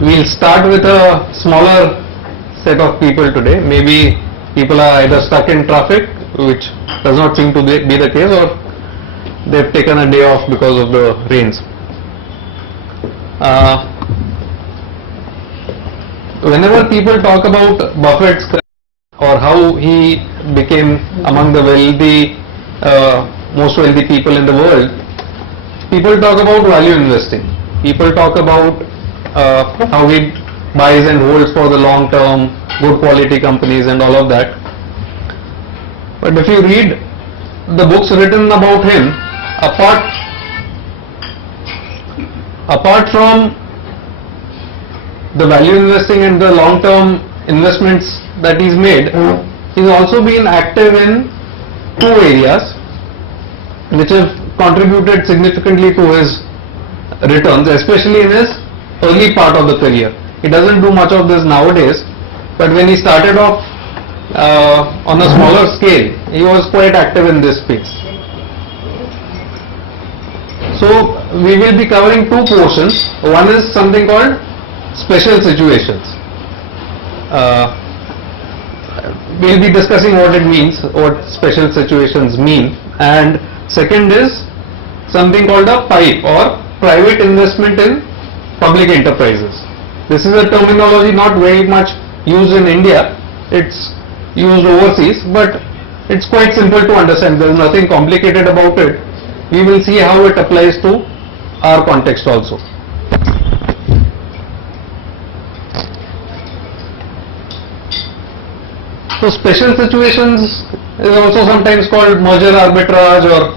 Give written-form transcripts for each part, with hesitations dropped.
We'll start with a smaller set of people today. Maybe people are either stuck in traffic, which does not seem to be the case, or they've taken a day off because of the rains. Whenever people talk about Buffett's or how he became among the most wealthy people in the world, people talk about value investing. People talk about how he buys and holds for the long term, good quality companies and all of that. But if you read the books written about him, apart from the value investing and the long term investments that he's made, he's also been active in two areas which have contributed significantly to his returns, especially in his early part of the career. He doesn't do much of this nowadays, but when he started off on a smaller scale, he was quite active in this space. So we will be covering two portions. One is something called special situations. We'll be discussing what it means, what special situations mean, and second is something called a PIPE, or private investment in public enterprises. This is a terminology not very much used in India. It's used overseas, but it's quite simple to understand. There is nothing complicated about it. We will see how it applies to our context also. So special situations is also sometimes called merger arbitrage or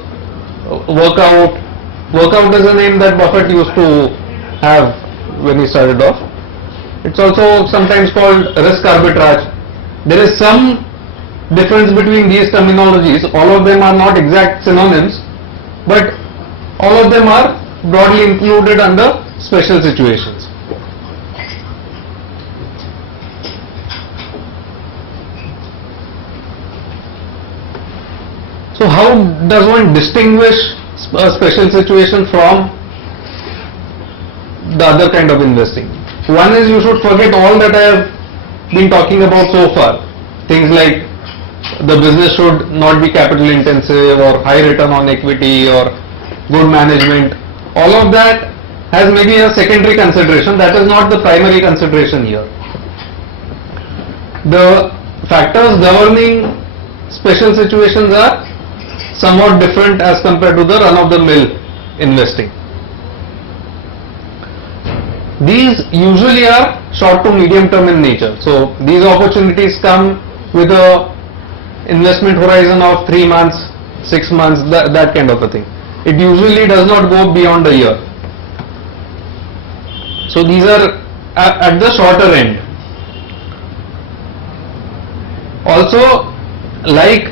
workout. Workout is a name that Buffett used to have when he started off. It's also sometimes called risk arbitrage. There is some difference between these terminologies. All of them are not exact synonyms, but all of them are broadly included under special situations. So how does one distinguish a special situation from the other kind of investing? One is, you should forget all that I have been talking about so far. Things like the business should not be capital intensive, or high return on equity, or good management. All of that has maybe a secondary consideration. That is not the primary consideration here. The factors governing special situations are somewhat different as compared to the run-of-the-mill investing. These usually are short to medium term in nature. So these opportunities come with a investment horizon of 3 months, 6 months, that kind of a thing. It usually does not go beyond a year. So these are at the shorter end. Also, like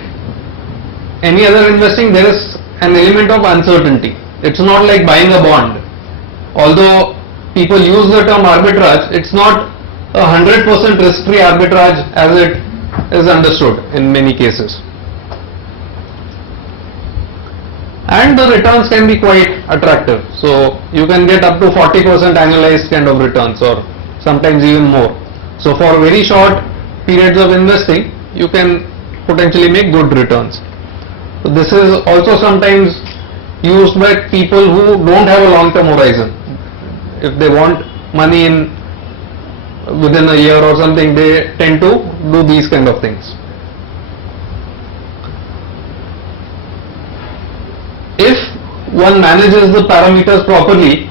any other investing, there is an element of uncertainty. It's not like buying a bond. Although people use the term arbitrage, it's not 100% risk-free arbitrage as it is understood in many cases. And the returns can be quite attractive. So you can get up to 40% annualized kind of returns, or sometimes even more. So for very short periods of investing, you can potentially make good returns. So this is also sometimes used by people who don't have a long-term horizon. If they want money in within a year or something, they tend to do these kind of things. If one manages the parameters properly,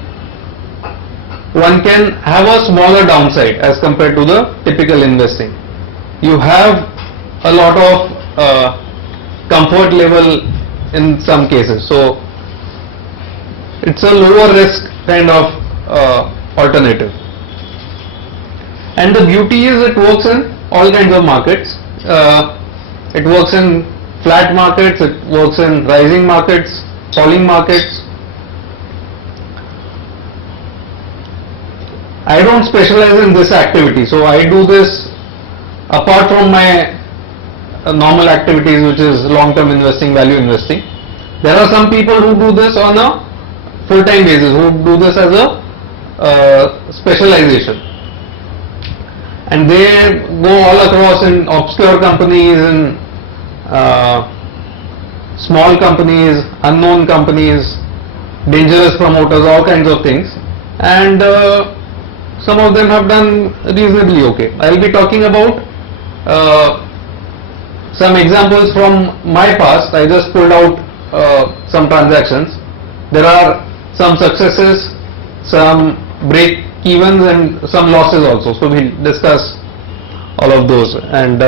one can have a smaller downside as compared to the typical investing. You have a lot of comfort level in some cases, so it's a lower risk kind of alternative. And the beauty is, it works in all kinds of markets. It works in flat markets, it works in rising markets, falling markets. I don't specialize in this activity, so I do this apart from my normal activities, which is long-term investing, value investing. There are some people who do this on a full-time basis, who do this as a specialization, and they go all across in obscure companies, in small companies, unknown companies, dangerous promoters, all kinds of things, and some of them have done reasonably okay. I will be talking about some examples from my past. I just pulled out some transactions. There are some successes, some break-evens, and some losses also. So we'll discuss all of those and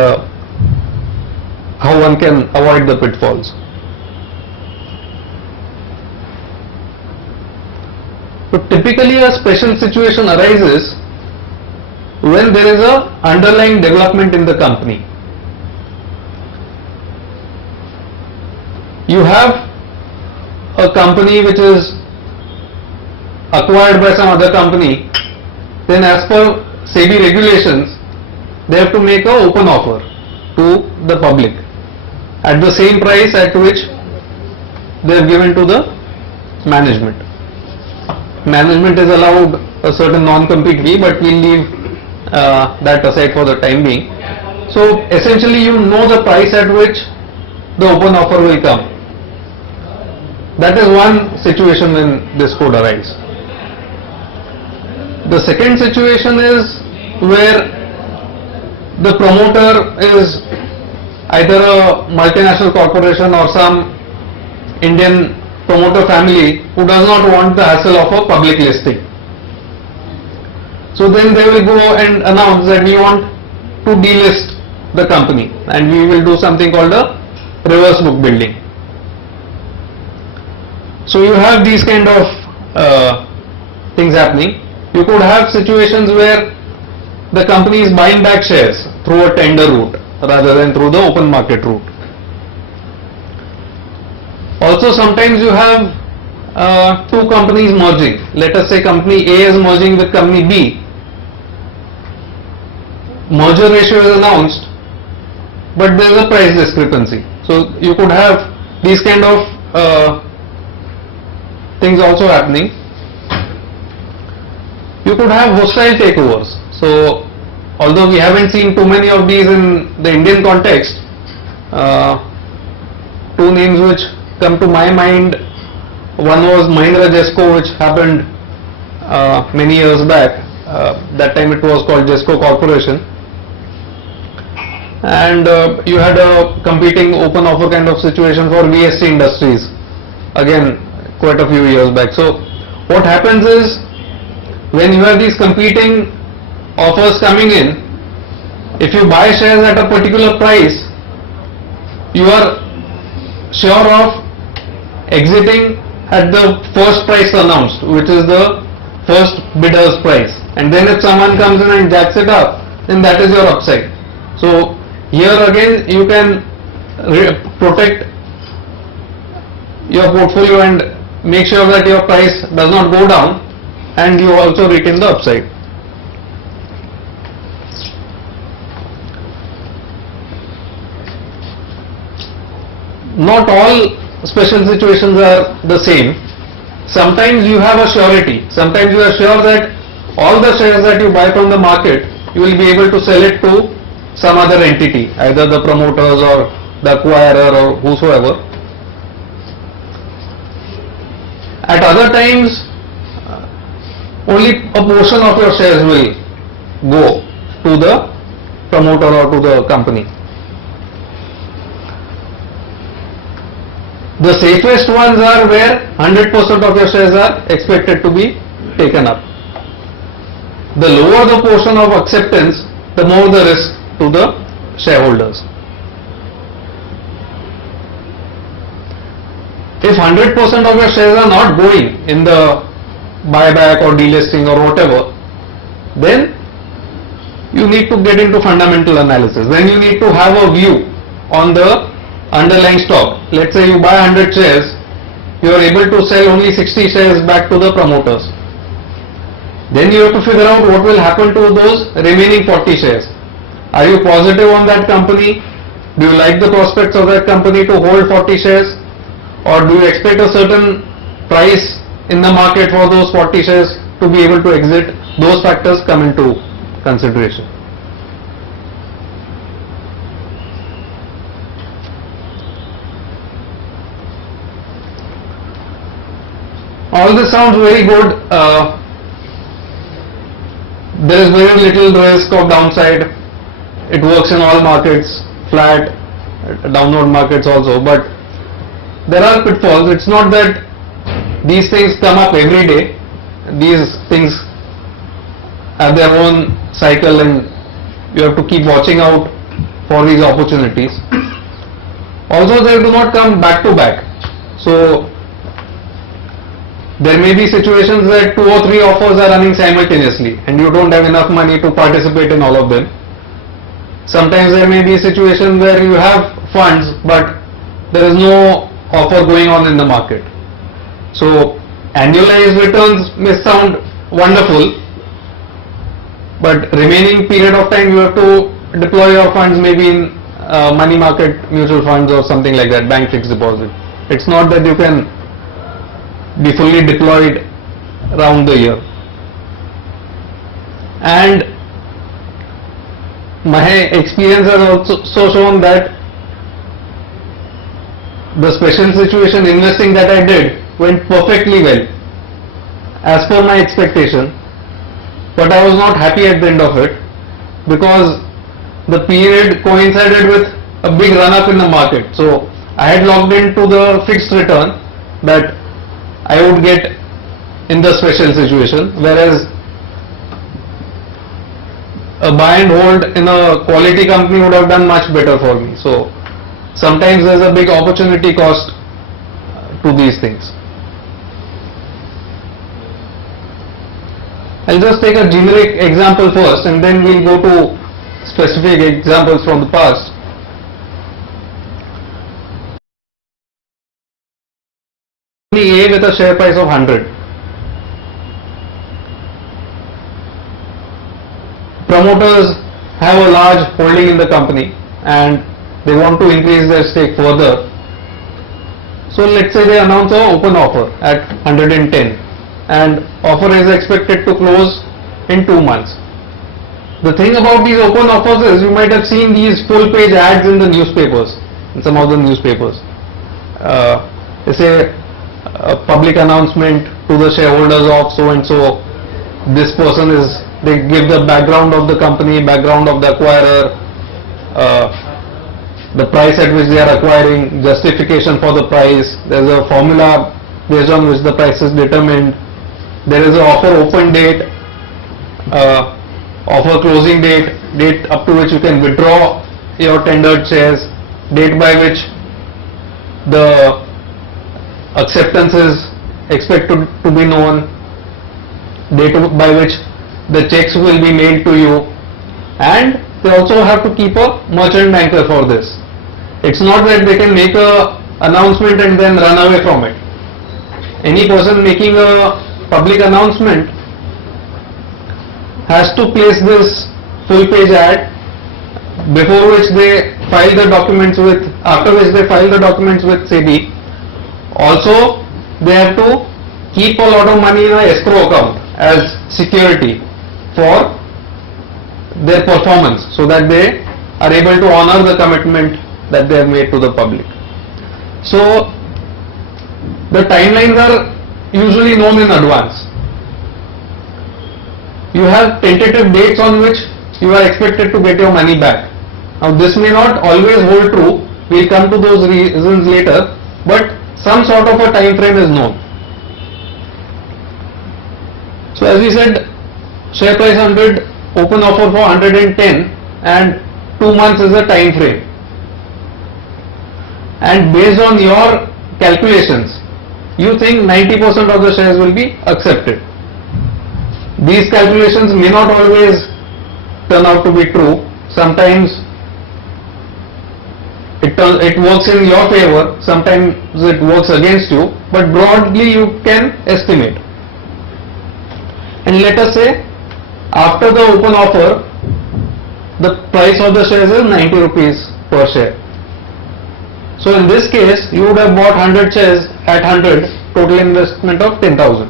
how one can avoid the pitfalls. So typically a special situation arises when there is a underlying development in the company. You have a company which is acquired by some other company, then as per SEBI regulations, they have to make an open offer to the public at the same price at which they have given to the management. Management is allowed a certain non-compete fee, but we'll leave that aside for the time being. So essentially you know the price at which the open offer will come. That is one situation when this could arise. The second situation is where the promoter is either a multinational corporation or some Indian promoter family who does not want the hassle of a public listing. So then they will go and announce that we want to delist the company and we will do something called a reverse book building. So you have these kind of things happening. You could have situations where the company is buying back shares through a tender route rather than through the open market route. Also sometimes you have two companies merging. Let us say company A is merging with company B. Merger ratio is announced, but there is a price discrepancy. So you could have these kind of things also happening. You could have hostile takeovers. So although we haven't seen too many of these in the Indian context, two names which come to my mind, one was Mahindra Jesco, which happened many years back. That time it was called Jesco Corporation, and you had a competing open offer kind of situation for VST Industries, again quite a few years back. So what happens is, when you have these competing offers coming in, if you buy shares at a particular price, you are sure of exiting at the first price announced, which is the first bidder's price, and then if someone comes in and jacks it up, then that is your upside. So here again you can protect your portfolio and make sure that your price does not go down, and you also retain the upside. Not all special situations are the same. Sometimes you have a surety. Sometimes you are sure that all the shares that you buy from the market, you will be able to sell it to some other entity, either the promoters or the acquirer or whosoever. At other times, only a portion of your shares will go to the promoter or to the company. The safest ones are where 100% of your shares are expected to be taken up. The lower the portion of acceptance, the more the risk to the shareholders. If 100% of your shares are not going in the buyback or delisting or whatever, then you need to get into fundamental analysis. Then you need to have a view on the underlying stock. Let's say you buy 100 shares, you are able to sell only 60 shares back to the promoters. Then you have to figure out what will happen to those remaining 40 shares. Are you positive on that company? Do you like the prospects of that company to hold 40 shares? Or do you expect a certain price in the market for those 40 shares to be able to exit, those factors come into consideration. All this sounds very good. There is very little risk of downside. It works in all markets, flat, downward markets also, but there are pitfalls. It's not that these things come up every day. These things have their own cycle and you have to keep watching out for these opportunities. Also, they do not come back to back. So there may be situations that 2 or 3 offers are running simultaneously and you don't have enough money to participate in all of them. Sometimes there may be a situation where you have funds but there is no offer going on in the market. So annualized returns may sound wonderful, but remaining period of time you have to deploy your funds maybe in money market mutual funds or something like that, bank fixed deposit. It's not that you can be fully deployed around the year. And my experience has also shown that the special situation investing that I did went perfectly well as per my expectation, but I was not happy at the end of it because the period coincided with a big run up in the market. So I had logged into the fixed return that I would get in the special situation, whereas a buy and hold in a quality company would have done much better for me. So sometimes there's a big opportunity cost to these things. I'll just take a generic example first and then we'll go to specific examples from the past. A with a share price of 100. Promoters have a large holding in the company and they want to increase their stake further. So let's say they announce an open offer at 110 and offer is expected to close in 2 months. The thing about these open offers is you might have seen these full page ads in the newspapers, in some of the newspapers. They say a public announcement to the shareholders of so and so, this person is, they give the background of the company, background of the acquirer, the price at which they are acquiring, justification for the price, there is a formula based on which the price is determined, there is an offer open date, offer closing date, date up to which you can withdraw your tendered shares, date by which the acceptance is expected to be known, date by which the checks will be mailed to you, and they also have to keep a merchant banker for this. It's not that they can make a announcement and then run away from it. Any person making a public announcement has to place this full page ad, before which they file the documents with, after which they file the documents with SEBI. Also, they have to keep a lot of money in an escrow account as security for their performance, so that they are able to honor the commitment that they have made to the public. So the timelines are usually known in advance. You have tentative dates on which you are expected to get your money back. Now this may not always hold true, we will come to those reasons later, but some sort of a time frame is known. So as we said, share price 100, open offer for 110, and 2 months is the time frame. And based on your calculations, you think 90% of the shares will be accepted. These calculations may not always turn out to be true. Sometimes it works in your favor, sometimes it works against you, but broadly you can estimate. And let us say after the open offer, the price of the shares is 90 rupees per share. So in this case, you would have bought 100 shares at 100, total investment of 10,000.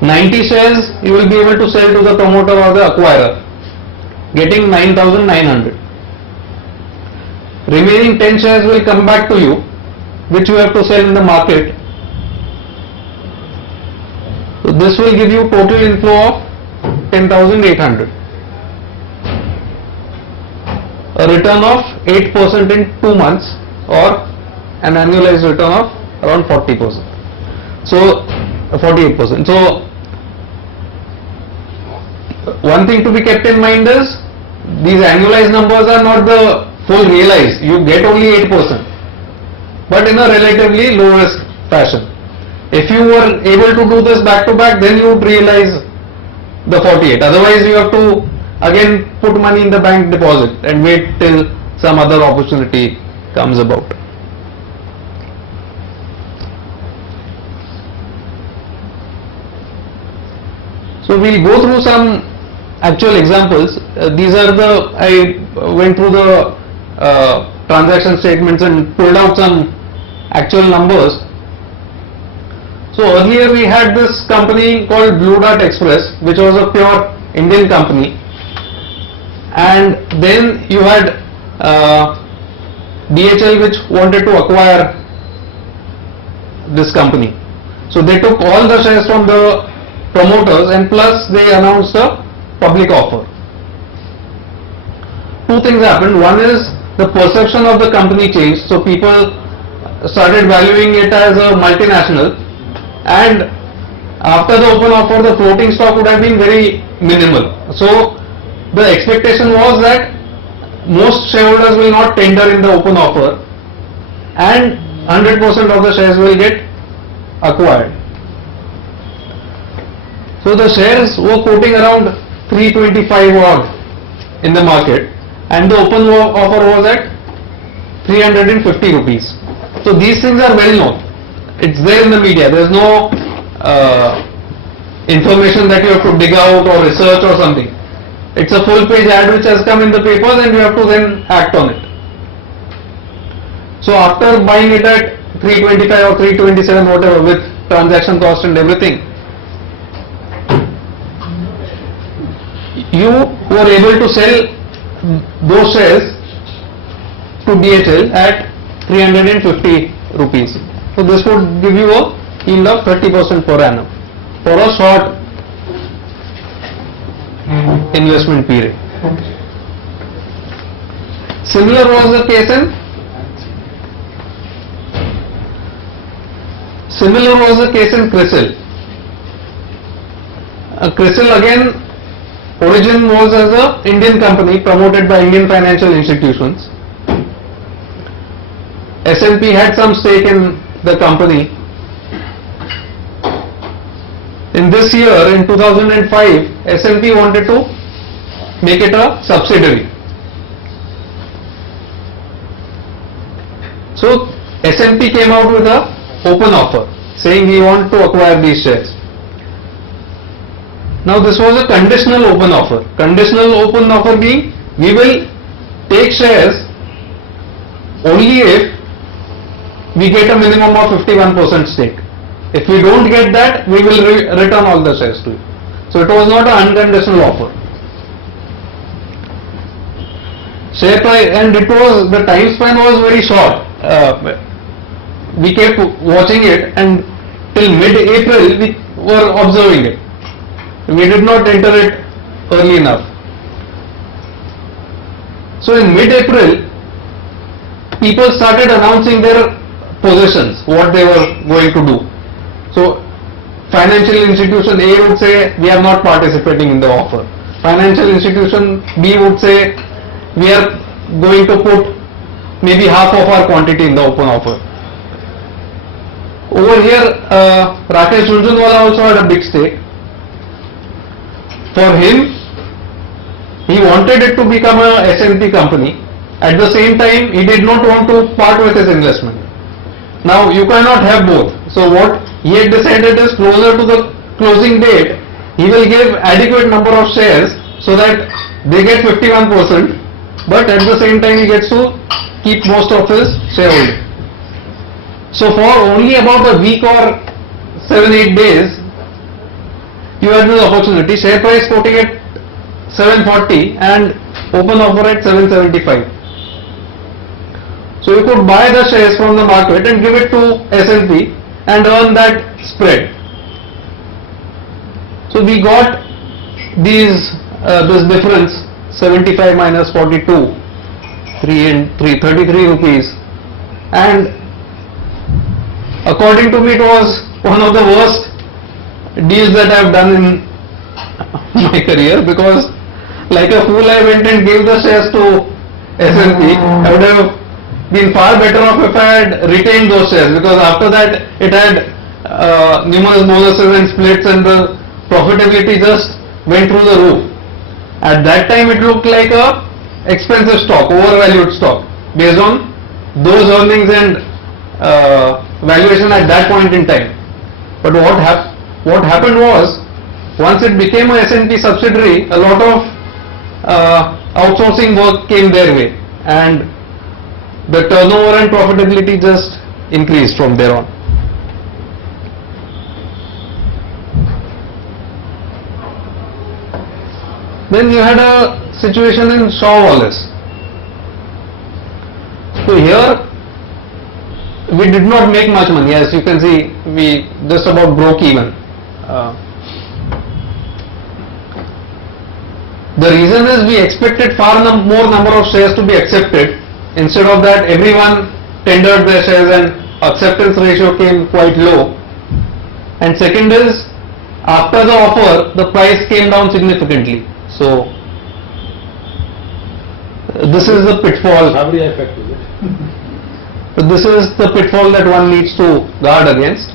90 shares you will be able to sell to the promoter or the acquirer, getting 9,900. Remaining 10 shares will come back to you, which you have to sell in the market. So this will give you total inflow of 10,800. A return of 8% in 2 months, or an annualized return of around 40%. So 48%. So one thing to be kept in mind is these annualized numbers are not the full realized. You get only 8%, but in a relatively low risk fashion. If you were able to do this back to back, then you would realize the 48. Otherwise, you have to again put money in the bank deposit and wait till some other opportunity comes about. So we'll go through some actual examples. These are I went through the transaction statements and pulled out some actual numbers. So earlier we had this company called Blue Dart Express, which was a pure Indian company, and then you had DHL, which wanted to acquire this company. So they took all the shares from the promoters, and plus they announced a public offer. Two things happened. One is the perception of the company changed, so people started valuing it as a multinational, and after the open offer the floating stock would have been very minimal. So the expectation was that most shareholders will not tender in the open offer and 100% of the shares will get acquired. So the shares were quoting around 325 odd in the market, and the open offer was at 350 rupees. So these things are well known. It's there in the media. There's no information that you have to dig out or research or something. It's a full page ad which has come in the papers and you have to then act on it. So after buying it at 325 or 327 whatever with transaction cost and everything, you were able to sell those shares to DHL at 350 rupees. So this would give you a yield of 30% per annum for a short investment period. Similar was the case in CRISIL. CRISIL again, origin was as a Indian company promoted by Indian financial institutions. S&P had some stake in the company. In this year, in 2005, S&P wanted to make it a subsidiary. So S&P came out with a open offer saying we want to acquire these shares. Now this was a conditional open offer. Conditional open offer being we will take shares only if we get a minimum of 51% stake. If we don't get that, we will return all the shares to you. So it was not an unconditional offer. Share price, and it was, the time span was very short. We kept watching it, and till mid-April we were observing it. We did not enter it early enough. So in mid-April, people started announcing their positions, what they were going to do. So financial institution A would say we are not participating in the offer. Financial institution B would say we are going to put maybe half of our quantity in the open offer. Over here, Rakesh Jhunjhunwala also had a big stake. For him, he wanted it to become a S&P company. At the same time, he did not want to part with his investment. Now, you cannot have both. So what he had decided is closer to the closing date, he will give adequate number of shares so that they get 51%, but at the same time he gets to keep most of his shareholding. So for only about a week or 7-8 days, you had this opportunity, share price quoting at 740 and open offer at 775. So you could buy the shares from the market and give it to S&P and earn that spread. So we got this difference, 75 minus 42, 33 rupees, and according to me it was one of the worst deals that I have done in my career, because like a fool I went and gave the shares to S&P. I would have been far better off if I had retained those shares, because after that it had numerous bonuses and splits and the profitability just went through the roof. At that time it looked like a expensive stock, overvalued stock, based on those earnings and valuation at that point in time. But what happened was, once it became a S&P subsidiary, a lot of outsourcing work came their way, and the turnover and profitability just increased from there on. Then you had a situation in Shaw Wallace. So here we did not make much money. As you can see, we just about broke even. The reason is we expected far more number of shares to be accepted. Instead of that, everyone tendered their shares and acceptance ratio came quite low. And second is, after the offer, the price came down significantly. So this is the pitfall. Summary effect is it? So this is the pitfall that one needs to guard against.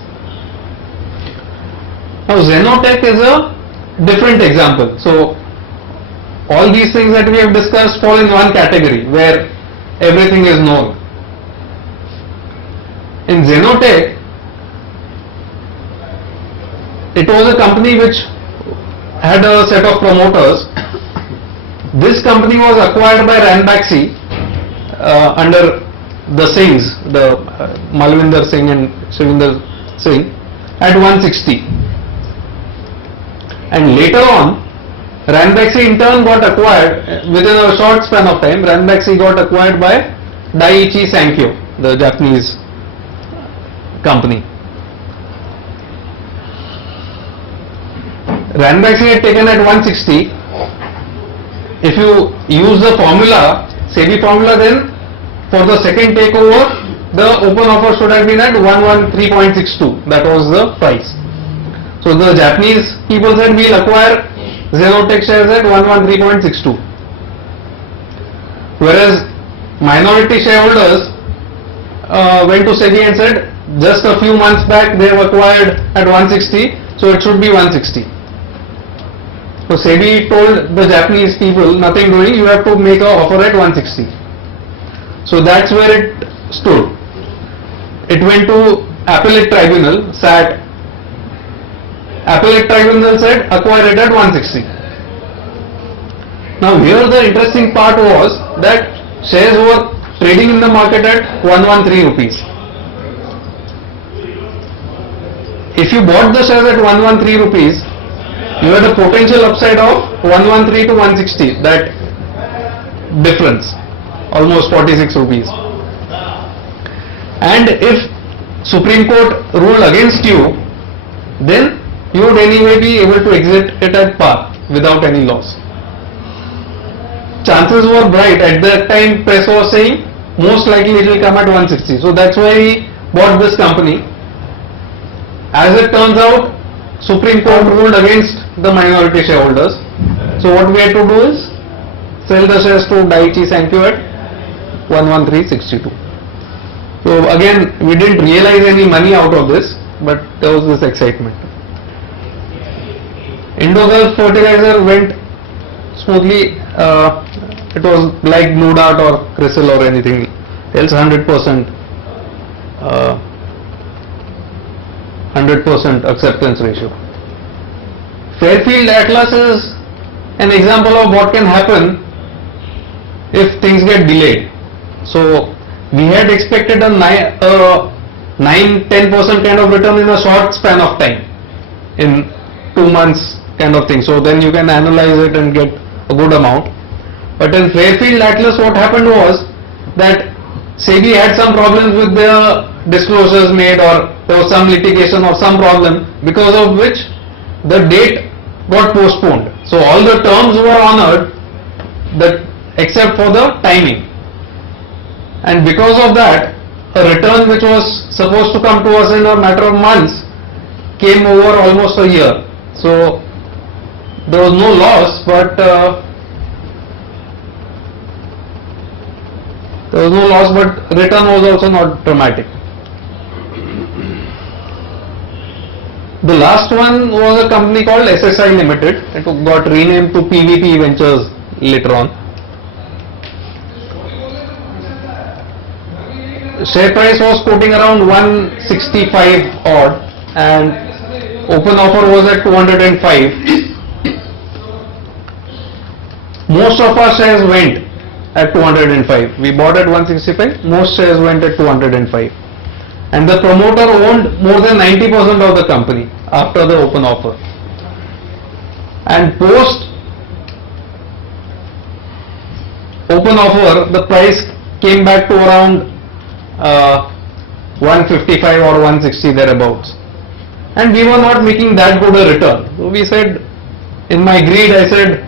Now Zenotech is a different example. So all these things that we have discussed fall in one category where everything is known. In Zenotech, it was a company which had a set of promoters. This company was acquired by Ranbaxy under the Singhs, the Malvinder Singh and Shivinder Singh, at 160. And later on, Ranbaxy in turn got acquired, within a short span of time, Ranbaxy got acquired by Daiichi Sankyo, the Japanese company. Ranbaxy had taken at 160. If you use the formula, SEBI formula, then for the second takeover, the open offer should have been at 113.62. That was the price. So the Japanese people said, we'll acquire Zenotech shares at 113.62. Whereas minority shareholders went to SEBI and said, just a few months back they have acquired at 160, so it should be 160. So SEBI told the Japanese people, nothing doing, you have to make an offer at 160. So that's where it stood. It went to Appellate Tribunal, SAT. Appellate Tribunal said, acquire it at 160. Now here the interesting part was that shares were trading in the market at 113 rupees. If you bought the shares at 113 rupees, you had a potential upside of 113 to 160, that difference, almost 46 rupees. And if Supreme Court ruled against you, then you would anyway be able to exit it at par without any loss. Chances were bright. At that time, press was saying most likely it will come at 160. So that's why he bought this company. As it turns out, Supreme Court ruled against the minority shareholders. So what we had to do is sell the shares to Daiichi Sankyo at 113.62. So again, we didn't realize any money out of this, but there was this excitement. Indo-Gulf Fertilizer went smoothly. It was like Blue Dart or CRISIL or anything else, 100% acceptance ratio. Fairfield Atlas is an example of what can happen if things get delayed. So we had expected a 9-10% kind of return in a short span of time in 2 months kind of thing. So then you can analyze it and get a good amount. But in Fairfield Atlas, what happened was that SEBI had some problems with their disclosures made, or there was some litigation or some problem, because of which the date got postponed. So all the terms were honored, except for the timing. And because of that, a return which was supposed to come to us in a matter of months came over almost a year. So there was no loss, but return was also not dramatic. The last one was a company called SSI Limited. It got renamed to PVP Ventures later on. Share price was quoting around 165 odd, and open offer was at 205. Most of our shares went at 205. We bought at 165. Most shares went at 205. And the promoter owned more than 90% of the company after the open offer. And post open offer, the price came back to around 155 or 160 thereabouts. And we were not making that good a return. So we said, in my greed, I said,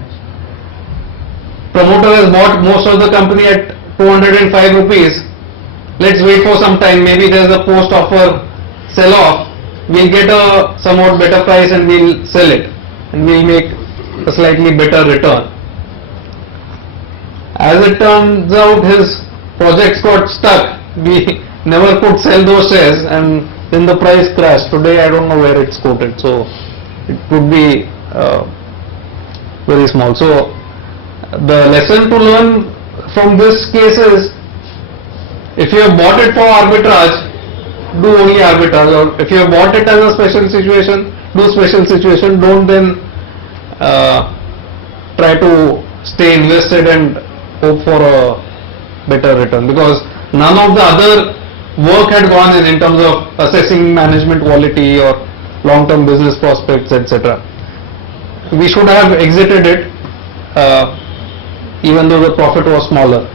promoter has bought most of the company at 205 rupees. Let's wait for some time. Maybe there's a post offer sell off. We'll get a somewhat better price and we'll sell it. And we'll make a slightly better return. As it turns out, his projects got stuck. We never could sell those shares, and then the price crashed. Today I don't know where it's quoted, so it could be very small. So the lesson to learn from this case is, if you have bought it for arbitrage, do only arbitrage, or if you have bought it as a special situation, do special situation. Don't then try to stay invested and hope for a better return, because none of the other work had gone in terms of assessing management quality or long-term business prospects, etc. We should have exited it even though the profit was smaller.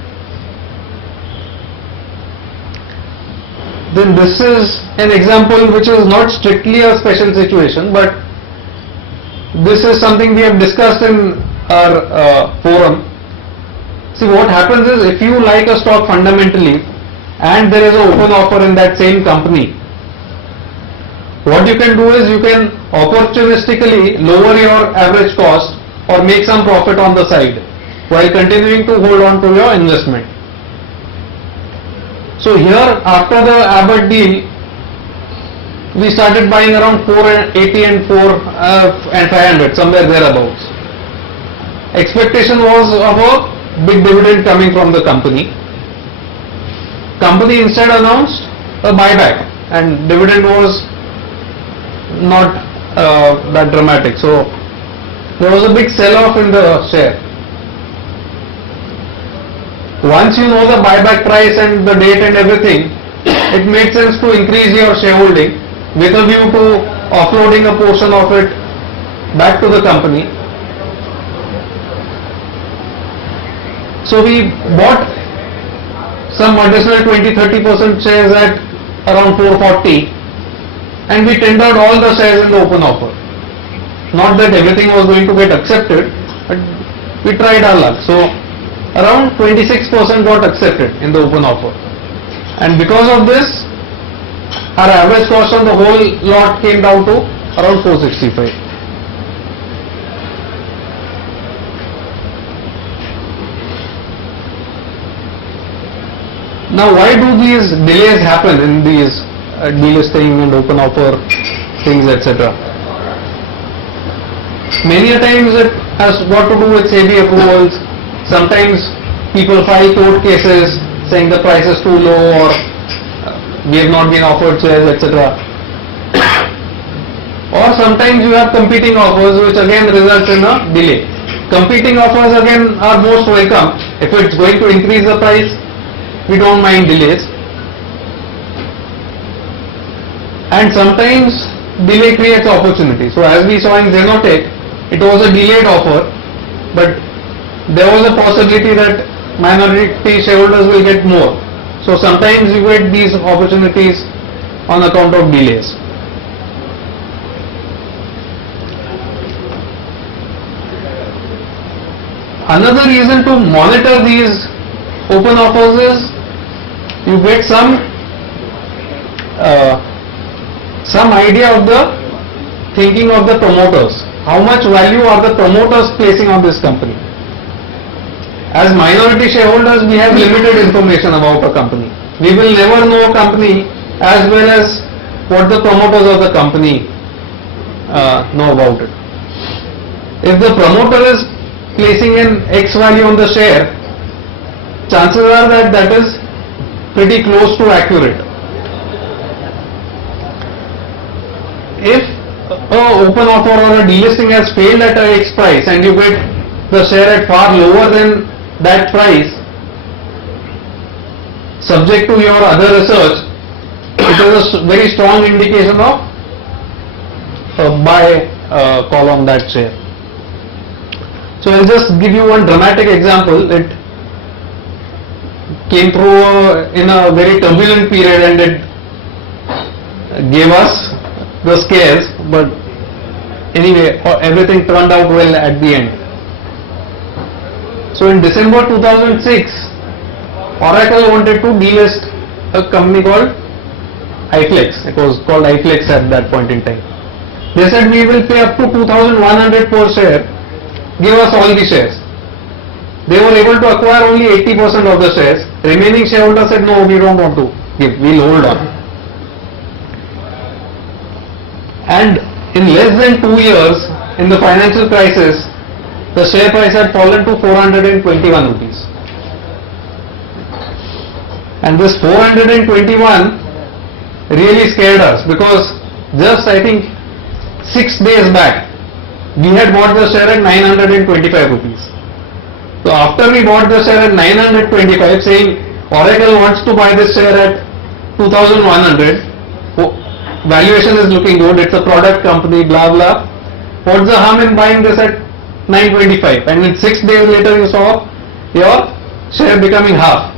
Then this is an example which is not strictly a special situation, but this is something we have discussed in our forum. See, what happens is, if you like a stock fundamentally and there is an open offer in that same company, what you can do is you can opportunistically lower your average cost or make some profit on the side while continuing to hold on to your investment. So here, after the Abbott deal, we started buying around 480 and 500, somewhere thereabouts. Expectation was of a big dividend coming from the company. Company instead announced a buyback, and dividend was not that dramatic. So there was a big sell-off in the share. Once you know the buyback price and the date and everything, it made sense to increase your shareholding with a view to offloading a portion of it back to the company. So we bought some additional 20-30% shares at around 440, and we tendered all the shares in the open offer. Not that everything was going to get accepted, but we tried our luck. So around 26% got accepted in the open offer, and because of this, our average cost on the whole lot came down to around 465. Now, why do these delays happen in these delisting and open offer things, etc.? Many a times it has got to do with SEBI approvals. Sometimes people file court cases saying the price is too low, or we have not been offered shares, etc. Or sometimes you have competing offers which again result in a delay. Competing offers again are most welcome. If it's going to increase the price, we don't mind delays. And sometimes delay creates opportunity. So as we saw in Xenotech, it was a delayed offer, but there was a possibility that minority shareholders will get more. So sometimes you get these opportunities on account of delays. Another reason to monitor these open offers is you get some idea of the thinking of the promoters. How much value are the promoters placing on this company? As minority shareholders, we have limited information about a company. We will never know a company as well as what the promoters of the company know about it. If the promoter is placing an X value on the share, chances are that that is pretty close to accurate. If an open offer or a delisting has failed at a X price and you get the share at far lower than that price, subject to your other research, it is a very strong indication of buy call on that share. So I'll just give you one dramatic example. It came through in a very turbulent period and it gave us the scares, but anyway, everything turned out well at the end. So in December 2006, Oracle wanted to delist a company called iFlex. It was called iFlex at that point in time. They said we will pay up to 2,100 per share, give us all the shares. They were able to acquire only 80% of the shares. Remaining shareholders said no, we don't want to give, we'll hold on. And in less than 2 years, in the financial crisis, the share price had fallen to 421 rupees. And this 421 really scared us because just I think 6 days back, we had bought the share at 925 rupees. So after we bought the share at 925, saying Oracle wants to buy this share at 2,100, valuation is looking good, it's a product company, blah blah. What's the harm in buying this at 925? And then 6 days later you saw your share becoming half.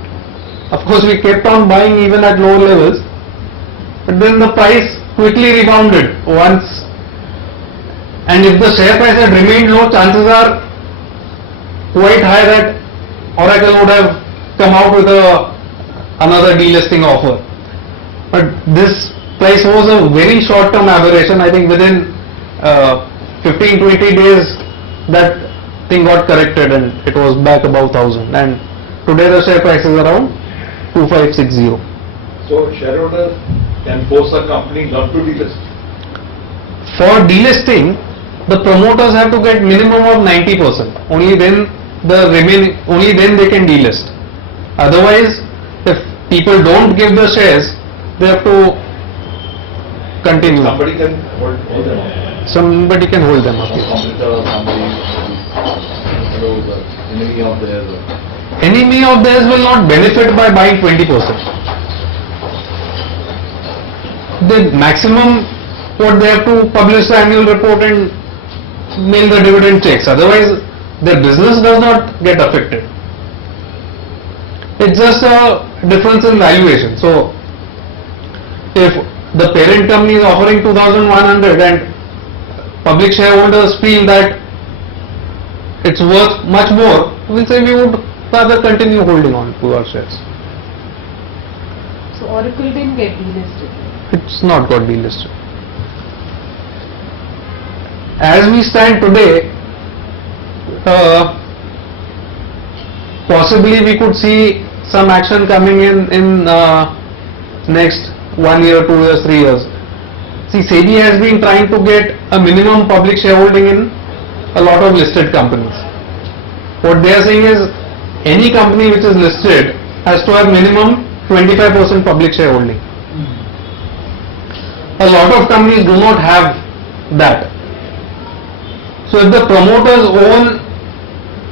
Of course we kept on buying even at lower levels, but then the price quickly rebounded once. And if the share price had remained low, chances are quite high that Oracle would have come out with another delisting offer. But this price was a very short-term aberration. I think within 15-20 days that thing got corrected and it was back above 1,000. And today the share price is around 2560. So shareholders can force a company not to delist. For delisting, the promoters have to get minimum of 90%. Only then they can delist. Otherwise, if people don't give the shares, they have to continue. Somebody can hold them up. Somebody can hold them up. Competitor or somebody, enemy of theirs. Enemy of theirs will not benefit by buying 20%. The maximum what they have to publish the annual report and mail the dividend checks. Otherwise, their business does not get affected. It's just a difference in valuation. So, if the parent company is offering 2,100 and public shareholders feel that it's worth much more, we'll say we would rather continue holding on to our shares. So Oracle didn't get delisted. It's not got delisted. As we stand today, possibly we could see some action coming in next 1 year, 2 years, 3 years. See, SEBI has been trying to get a minimum public shareholding in a lot of listed companies. What they are saying is any company which is listed has to have minimum 25% public shareholding. A lot of companies do not have that. So if the promoters own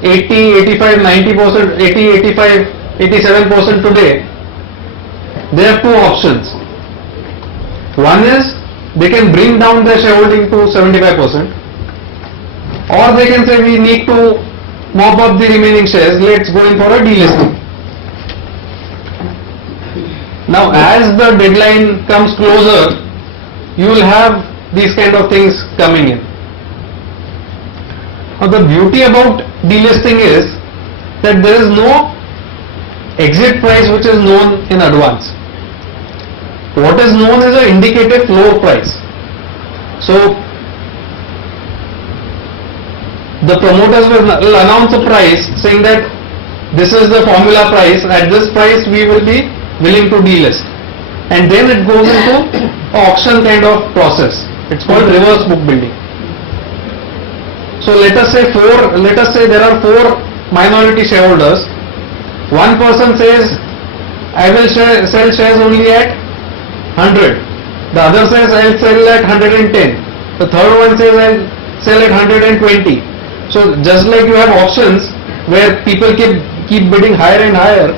80, 85, 90%, 80, 85, 87% today, they have two options. One is they can bring down their shareholding to 75%, or they can say we need to mop up the remaining shares, let's go in for a delisting. Now as the deadline comes closer, you will have these kind of things coming in. Now the beauty about delisting is that there is no exit price which is known in advance. What is known is an indicative floor price. So the promoters will announce a price saying that this is the formula price, at this price we will be willing to delist, and then it goes into auction kind of process. It's called reverse book building. So let us say there are 4 minority shareholders. One person says I will sell shares only at 100. The other says I will sell at 110. The third one says I will sell at 120. So just like you have auctions where people keep bidding higher and higher,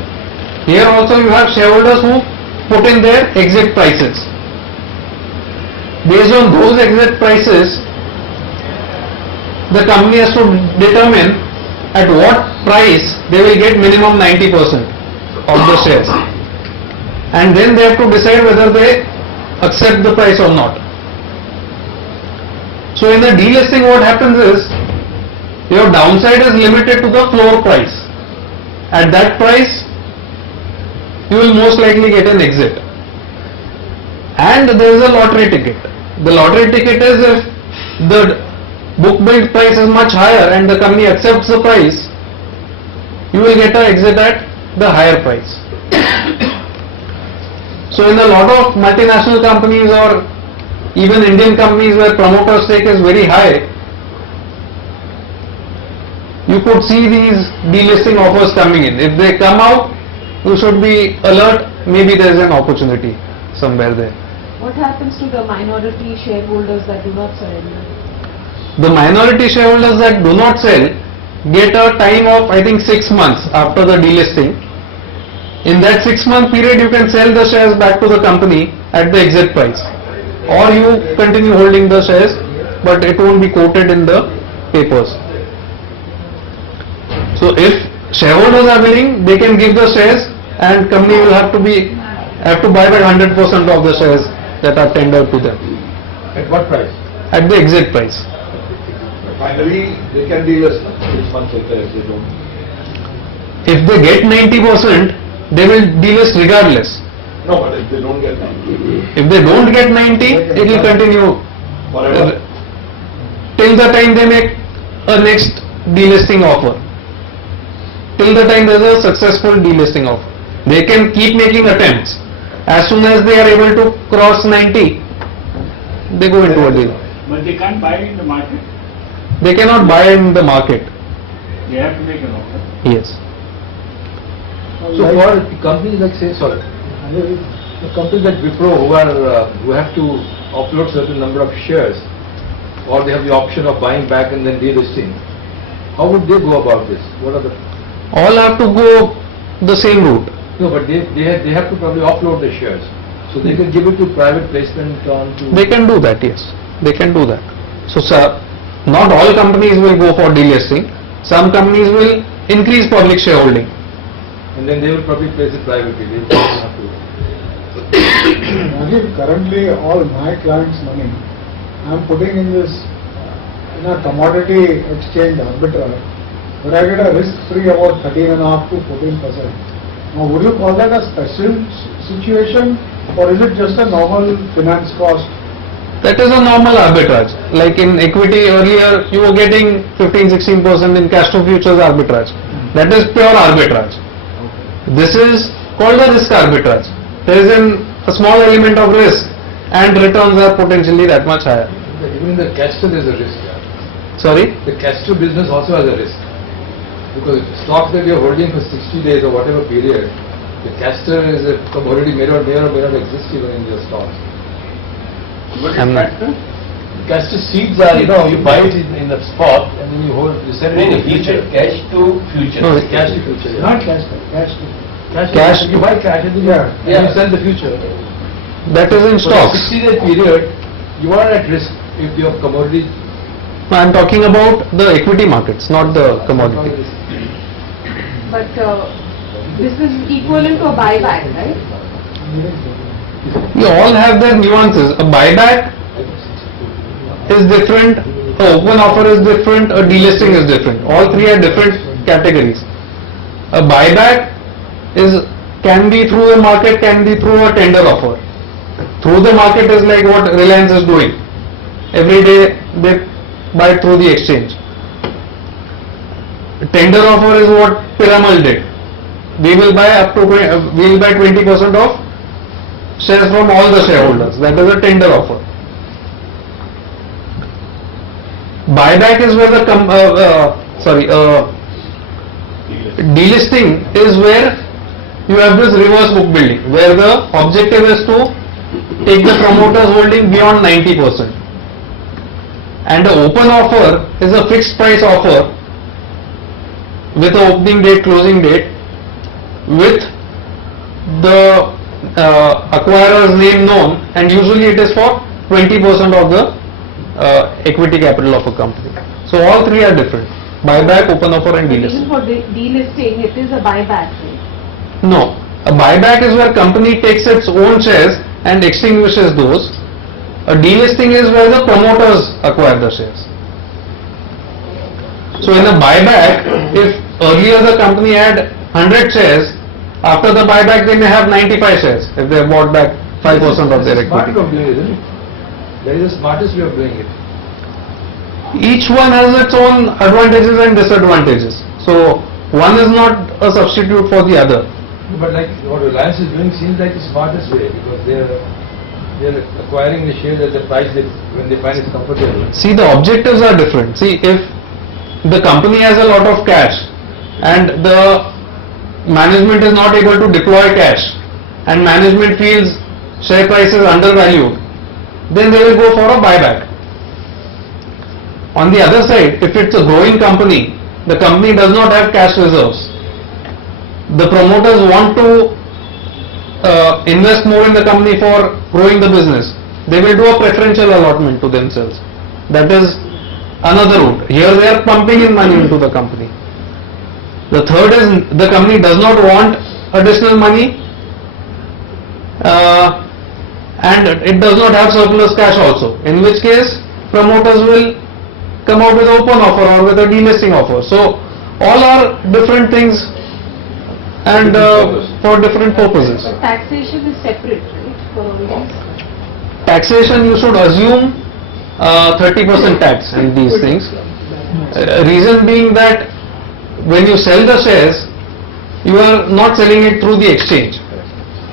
here also you have shareholders who put in their exit prices. Based on those exit prices, the company has to determine at what price they will get minimum 90% of the shares, and then they have to decide whether they accept the price or not. So in the delisting, what happens is your downside is limited to the floor price. At that price you will most likely get an exit, and there is a lottery ticket. The lottery ticket is if the book build price is much higher and the company accepts the price, you will get an exit at the higher price. So in a lot of multinational companies or even Indian companies where promoter stake is very high, you could see these delisting offers coming in. If they come out, you should be alert, maybe there is an opportunity somewhere there. What happens to the minority shareholders that do not surrender? The minority shareholders that do not sell get a time of I think 6 months after the delisting. In that 6-month period you can sell the shares back to the company at the exit price, or you continue holding the shares but it won't be quoted in the papers. So if shareholders are willing, they can give the shares and company will have to buy back 100% of the shares that are tendered to them. At what price? At the exit price. Finally, they can delist 6 months later if they don't. If they get 90%, they will delist regardless. No, but if they don't get 90. If they don't get 90, it will continue Forever. till the time they make a next delisting offer. Till the time there is a successful delisting offer. They can keep making attempts. As soon as they are able to cross 90, they go into a deal. But they can't buy in the market. They cannot buy in the market. They have to make an offer. Yes. So for companies like say, the companies like Wipro who have to offload certain number of shares, or they have the option of buying back and then delisting, how would they go about this? What are the... All have to go the same route. No, but they have to probably offload the shares, so they can give it to private placement on to... They can do that, yes. They can do that. So, sir, not all companies will go for delisting. Some companies will increase public shareholding. And then they will probably place it privately. They don't have to... Rajeev, currently all my clients' money I am putting in this in a commodity exchange arbitrage, where I get a risk-free about 13.5 to 14%. Now, would you call that a special situation, or is it just a normal finance cost? That is a normal arbitrage. Like in equity earlier, you were getting 15-16% in cash to futures arbitrage. That is pure arbitrage. This is called a risk arbitrage. There is a small element of risk and returns are potentially that much higher. Even in the Castor there is a risk. Sorry? The Castor business also has a risk. Because stocks that you are holding for 60 days or whatever period, the Castor is a commodity may not exist even in your stocks. What is I'm not- factor? Castor seeds are, you buy it in the spot and then you sell it in the future. Cash to future. No, Cash to future. Not cash, cash. Cash. You buy cash and then you sell the future. That is in For a stocks. 60-day period, You are at risk if your commodity. I am talking about the equity markets, not the commodity. But this is equivalent to a buyback, right? You all have their nuances. A buyback is different, an open offer is different, a delisting is different. All three are different categories. A buyback can be through the market, can be through a tender offer. Through the market is like what Reliance is doing. Every day they buy through the exchange. Tender offer is what Piramal did. We will buy 20% of shares from all the shareholders. That is a tender offer. Buyback is where the delisting is where you have this reverse book building, where the objective is to take the promoter's holding beyond 90%. And the open offer is a fixed price offer with the opening date, closing date, with the acquirer's name known, and usually it is for 20% of the equity capital of a company. So all three are different: buyback, open offer and Even delisting. for delisting, it is a buyback, right? No, a buyback is where company takes its own shares and extinguishes those. A delisting is where the promoters acquire the shares. So in a buyback, if earlier the company had 100 shares, after the buyback they may have 95 shares if they have bought back 5% of their Smart equity. of doing it, isn't it? That is the smartest way of doing it. Each one has its own advantages and disadvantages. So one is not a substitute for the other. But like what Reliance is doing seems like the smartest way, because they're acquiring the shares at the price when they find it comfortable. See, the objectives are different. See, if the company has a lot of cash and the management is not able to deploy cash and management feels share price is undervalued, then they will go for a buyback. On the other side, if it's a growing company, the company does not have cash reserves, the promoters want to invest more in the company for growing the business, they will do a preferential allotment to themselves. That is another route. Here they are pumping in money into the company. The third is the company does not want additional money and it does not have surplus cash also, in which case promoters will come out with an open offer or with a delisting offer. So all are different things and for different purposes. But taxation is separate, right, for all these? Taxation, you should assume 30% tax in these things. Reason being that when you sell the shares, you are not selling it through the exchange,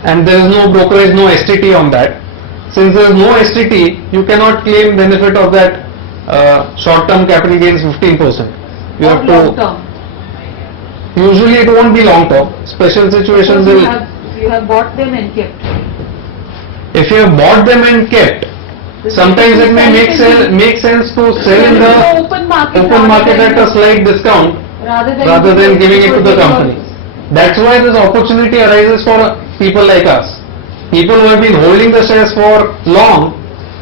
and there is no brokerage, no STT on that. Since there is no STT, you cannot claim benefit of that short-term capital gains 15%. You Or have long to. term? Usually it won't be long term. Special situations Suppose will. you have bought them and kept. If you have bought them and kept, sometimes it may make sense to sell in the open market at a slight discount rather than giving it to the company. That's why this opportunity arises for people like us. People who have been holding the shares for long,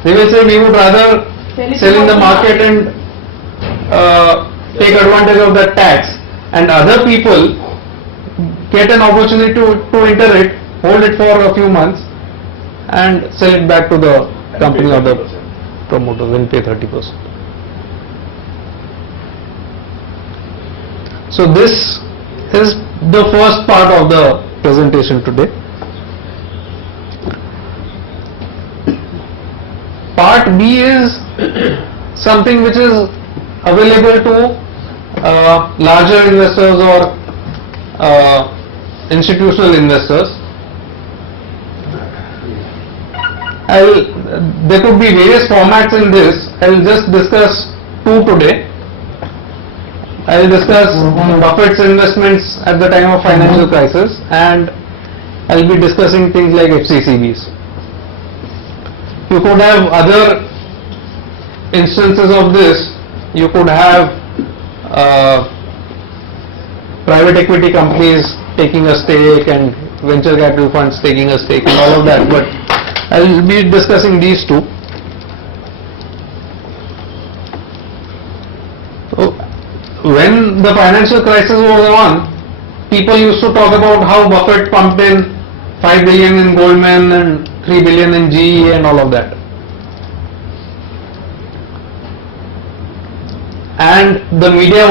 they will say we would rather sell in the market and take advantage of that tax, and other people get an opportunity to enter it, hold it for a few months and sell it back to the company or the promoters and pay 30%. So this is the first part of the presentation today. Part B is something which is available to larger investors or institutional investors. There could be various formats in this. I will just discuss two today. I will discuss Buffett's investments at the time of financial crisis, and I will be discussing things like FCCBs. You could have other instances of this. You could have private equity companies taking a stake and venture capital funds taking a stake and all of that, but I will be discussing these two. when the financial crisis was on, people used to talk about how Buffett pumped in 5 billion in Goldman and 3 billion in GE and all of that. And the media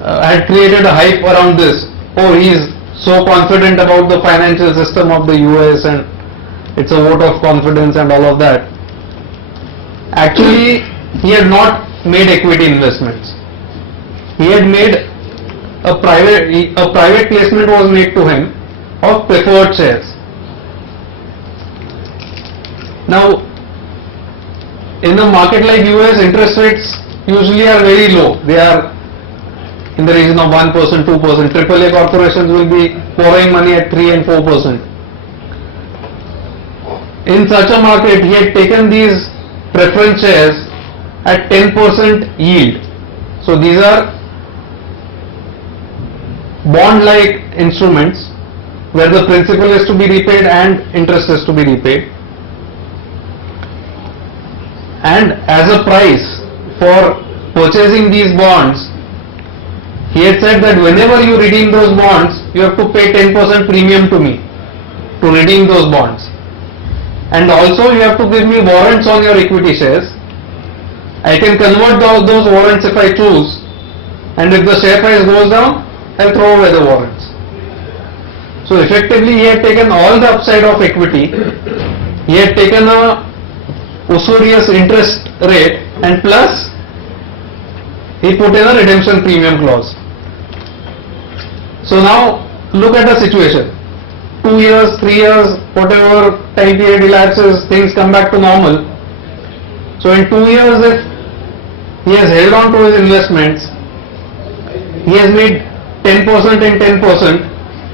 had created a hype around this. Oh, he is so confident about the financial system of the US and it's a vote of confidence and all of that. Actually, he had not made equity investments. He had made a private placement was made to him of preferred shares. Now, in a market like US, interest rates usually are very low. They are in the region of 1%, 2%. AAA corporations will be borrowing money at 3 and 4%. In such a market, he had taken these preference shares at 10% yield. So these are bond-like instruments where the principal is to be repaid and interest is to be repaid. And as a price for purchasing these bonds, he had said that whenever you redeem those bonds, you have to pay 10% premium to me to redeem those bonds. And also you have to give me warrants on your equity shares. I can convert those warrants if I choose, and if the share price goes down, I'll throw away the warrants. So effectively he had taken all the upside of equity, he had taken a usurious interest rate, and plus he put in a redemption premium clause. So now look at the situation. 2 years, 3 years, whatever time period elapses, things come back to normal. So in 2 years, if he has held on to his investments, he has made 10% and 10%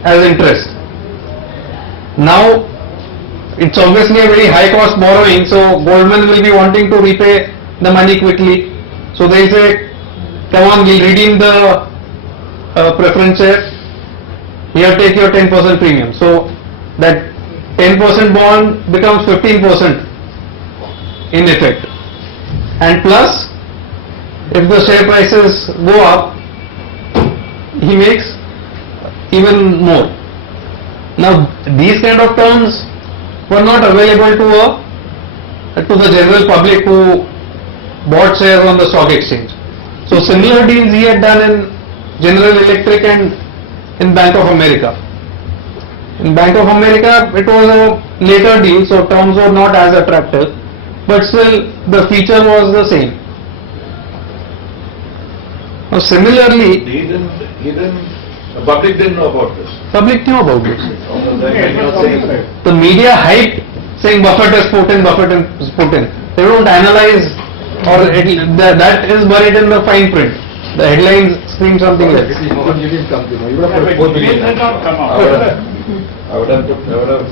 as interest. Now it's obviously a very high cost borrowing, so Goldman will be wanting to repay the money quickly. So they say, come on, we'll redeem the preference share. Here, take your 10% premium. So that 10% bond becomes 15% in effect. And plus, if the share prices go up, he makes even more. Now, these kind of terms were not available to the general public who bought shares on the stock exchange. So similar deals he had done in General Electric and in Bank of America. In Bank of America, it was a later deal, so terms were not as attractive, but still the feature was the same. Now similarly, the public didn't know about this. public knew about this. Saying The media hyped saying Buffett has put in. They don't analyze, or that is buried in the fine print. The headlines scream something else. It didn't come to know. You would have put 4 billion. It did not come out. I would have put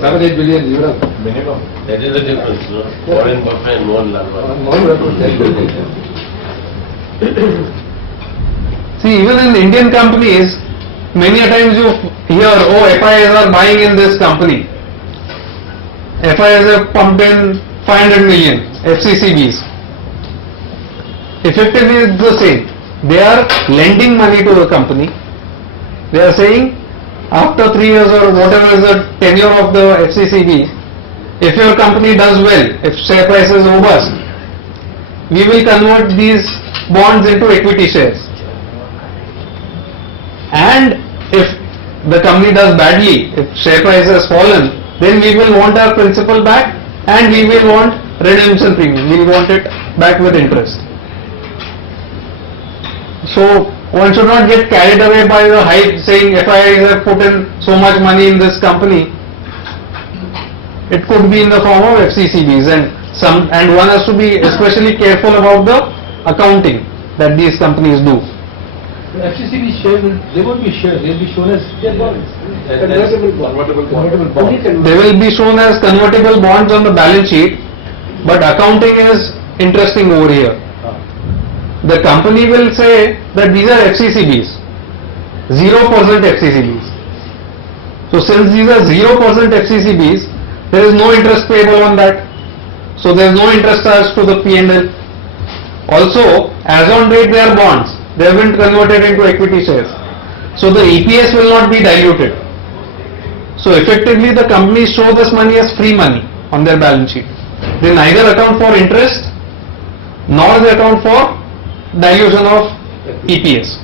7-8 billion, you would have. minimum. That is the difference, no? Warren Buffett and Mohan Lalwani. More would have put 10 billion. See, even in Indian companies, many a times you hear, oh, FIIs are buying in this company. FIIs have pumped in 500 million, FCCBs. Effectively it's the same. They are lending money to the company. They are saying, after 3 years or whatever is the tenure of the FCCB, if your company does well, if share price is robust, we will convert these bonds into equity shares. And if the company does badly, if share price has fallen, then we will want our principal back and we will want redemption premium. We will want it back with interest. So one should not get carried away by the hype saying FIIs have put in so much money in this company. It could be in the form of FCCBs, and one has to be especially careful about the accounting that these companies do. FCCB share, they won't be shares, they will be shown as share bonds. Convertible bonds. They will be shown as convertible bonds on the balance sheet, but accounting is interesting over here. The company will say that these are FCCBs, 0% FCCBs. So since these are 0% FCCBs, there is no interest payable on that. So there is no interest charged to the P&L. Also, as on date they are bonds. They have been converted into equity shares. So the EPS will not be diluted. So effectively the companies show this money as free money on their balance sheet. They neither account for interest nor they account for dilution of EPS.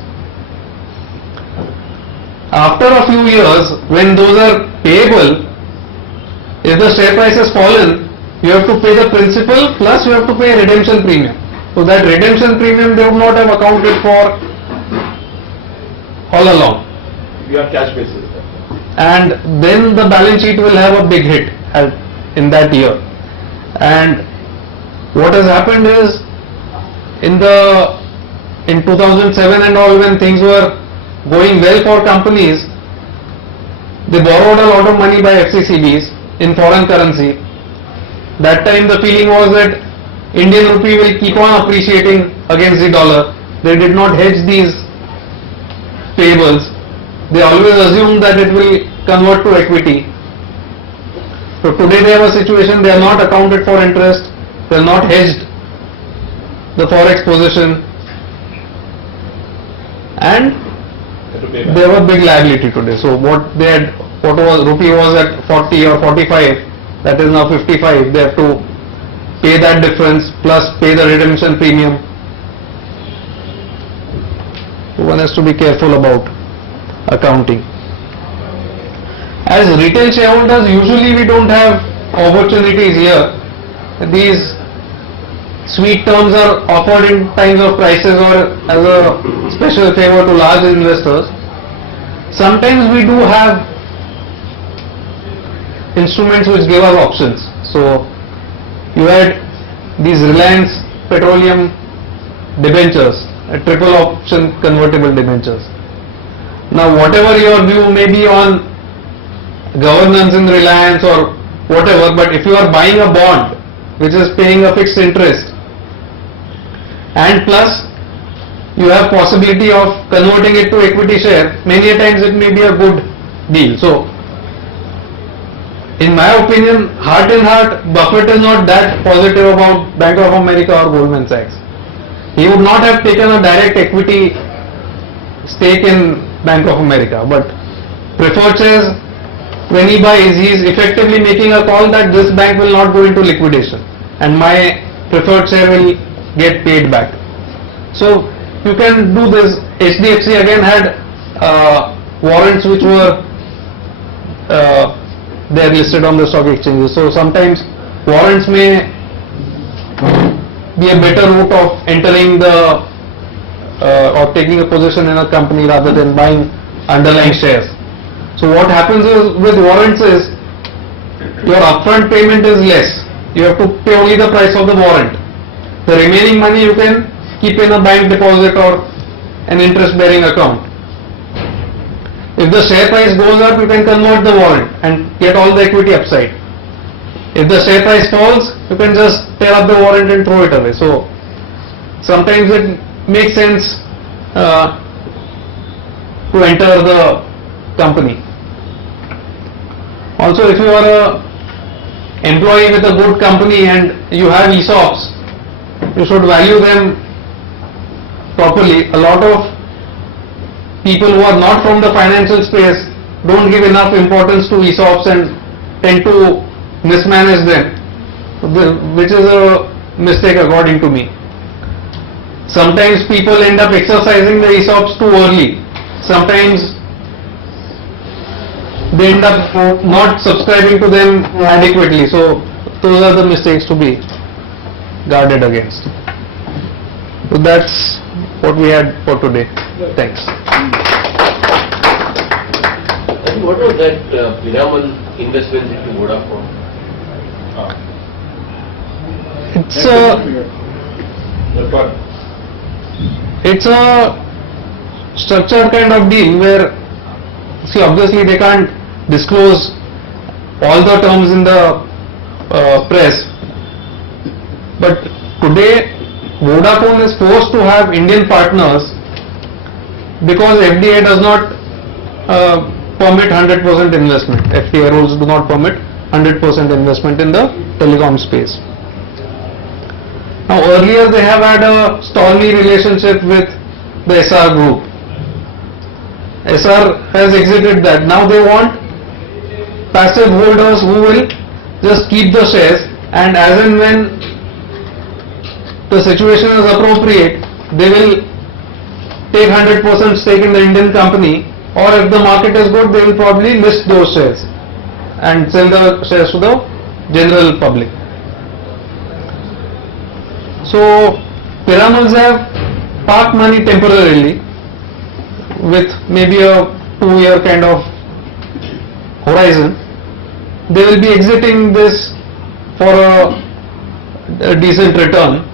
After a few years, when those are payable, if the share price has fallen, you have to pay the principal plus you have to pay a redemption premium. So that redemption premium they would not have accounted for all along. We are cash basis. And then the balance sheet will have a big hit in that year. And what has happened is in 2007 and all, when things were going well for companies, they borrowed a lot of money by FCCBs in foreign currency. That time the feeling was that Indian rupee will keep on appreciating against the dollar. They did not hedge these payables. They always assumed that it will convert to equity. So today they have a situation, they are not accounted for interest, they are not hedged the forex position, and they have a big liability today. So what was rupee was at 40 or 45, that is now 55. They have to pay that difference plus pay the redemption premium. So one has to be careful about accounting. As retail shareholders, usually we don't have opportunities here. These sweet terms are offered in times of crisis or as a special favor to large investors. Sometimes we do have instruments which give us options. So you had these Reliance Petroleum debentures, triple option convertible debentures. Now whatever your view may be on governance in Reliance or whatever, but if you are buying a bond which is paying a fixed interest and plus you have possibility of converting it to equity share, many a times it may be a good deal. So in my opinion, heart in heart, Buffett is not that positive about Bank of America or Goldman Sachs. He would not have taken a direct equity stake in Bank of America, but preferred shares, when he buys, he is effectively making a call that this bank will not go into liquidation and my preferred share will get paid back. So you can do this. HDFC again had warrants which were they are listed on the stock exchanges. So sometimes warrants may be a better route of entering the or taking a position in a company rather than buying underlying shares. So what happens is with warrants is your upfront payment is less. You have to pay only the price of the warrant. The remaining money you can keep in a bank deposit or an interest bearing account. If the share price goes up, you can convert the warrant and get all the equity upside. If the share price falls, you can just tear up the warrant and throw it away. So sometimes it makes sense to enter the company. Also, if you are a employee with a good company and you have ESOPs, you should value them properly. A lot of people who are not from the financial space don't give enough importance to ESOPs and tend to mismanage them, which is a mistake according to me. Sometimes people end up exercising the ESOPs too early. Sometimes they end up not subscribing to them adequately. So those are the mistakes to be guarded against. So that's what we had for today. Thanks. And what was that Piramal investment into Vodafone? It's a structured kind of deal where, see, obviously they can't disclose all the terms in the press, but today Vodafone is forced to have Indian partners because FDA does not permit 100% investment. FTA rules do not permit 100% investment in the telecom space. Now earlier they have had a stormy relationship with the SR group. SR has exited that. Now they want passive holders who will just keep the shares, and as and when the situation is appropriate, they will take 100% stake in the Indian company, or if the market is good, they will probably list those shares and sell the shares to the general public. So Piramal's have parked money temporarily with maybe a 2-year kind of horizon. They will be exiting this for a decent return,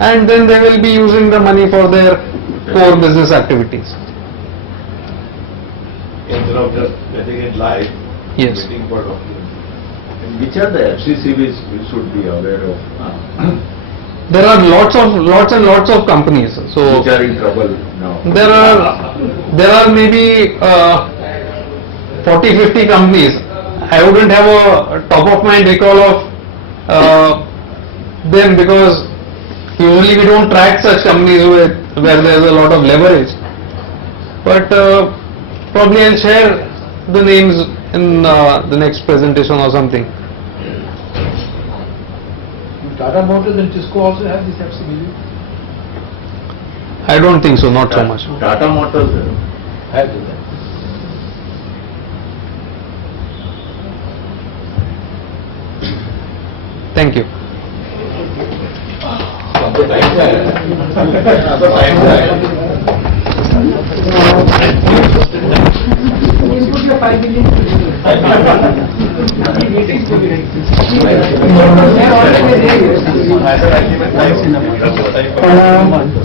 and then they will be using the money for their core business activities. Instead of just letting it lie, Yes. waiting for documents. And which are the FCCBs we should be aware of, There are lots and lots of companies. So which are in trouble now? there are maybe 40-50 companies. I wouldn't have a top of mind recall of them, because usually we don't track such companies where there is a lot of leverage. But probably I'll share the names in the next presentation or something. Tata Motors and Tisco also have this FCB? I don't think so, not so much. Tata Motors Have that. Thank you. Input your 5 million. Thank you.